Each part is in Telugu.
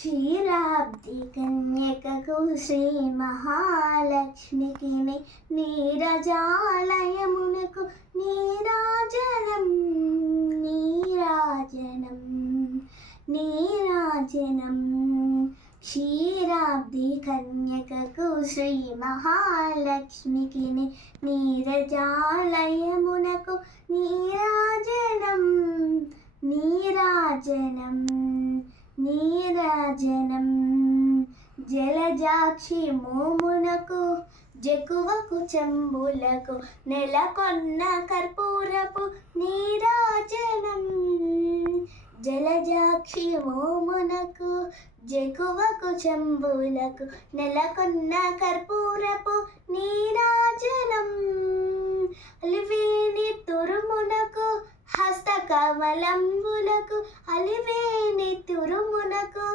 క్షీరాబ్ది కన్యకకు శ్రీ మహాలక్ష్మికి నీరజాలయమునకు నీరాజనం నీరాజనం నీరాజనం. క్షీరాబ్ది కన్యకకు శ్రీ మహాలక్ష్మికి నీరజాలయమునకు నీరాజనం నీరాజనం నీరాజనం. జలజాక్షి మోమునకు జకువకు చెంబులకు నెలకొన్న కర్పూరపు నీరాజనం. జలజాక్షి మోమునకు జకువకు చెంబులకు నెలకొన్న కర్పూరపు నీరాజనం. అలివేణి తురుమునకు హస్తకమలంబులకు అలివేణి తురుమునకు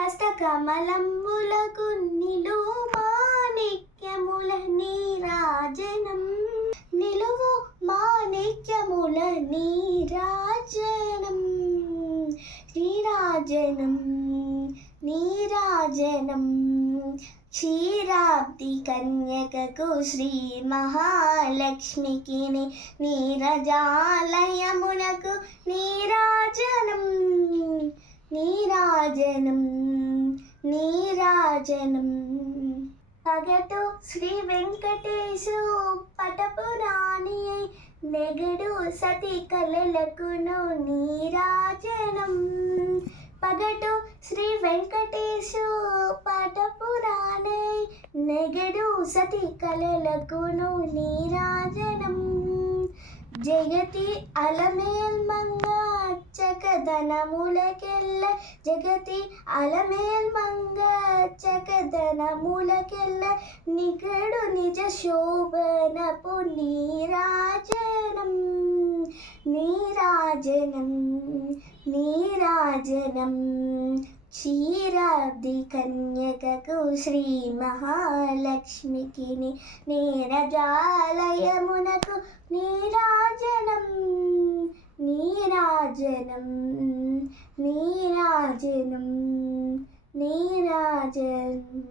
హస్తకమలంబులకు నిలువు మాణిక్యముల నీరాజనం నిలువు మాణిక్యముల నీరాజనం నీరాజనం నీరాజనం. క్షీరాబ్ది కన్యకకు శ్రీ మహాలక్ష్మికి నీరజాలయమునకు నీరాజనం నీరాజనం నీరాజనం. పగటు శ్రీ వెంకటేశు పటపురాణి నెగడు సతి కళలకును నీరాజనం. పగటు శ్రీ వెంకటేశు పటపురాణి నెగడు సతి కళలకును నీరాజనం. జగతి అలమేల్మంగ చకదనములకెల్ల జగతి అలమేల్మంగ చకదనములకెల్ల నిగడు నిజ శోభనపు నీరాజనం నీరాజనం నీరాజనం. క్షీరాబ్ది కన్యకకు శ్రీ మహాలక్ష్మికి నీరజాలయమునకు నీరాజనం నీరాజనం నీరాజనం నీరాజనం.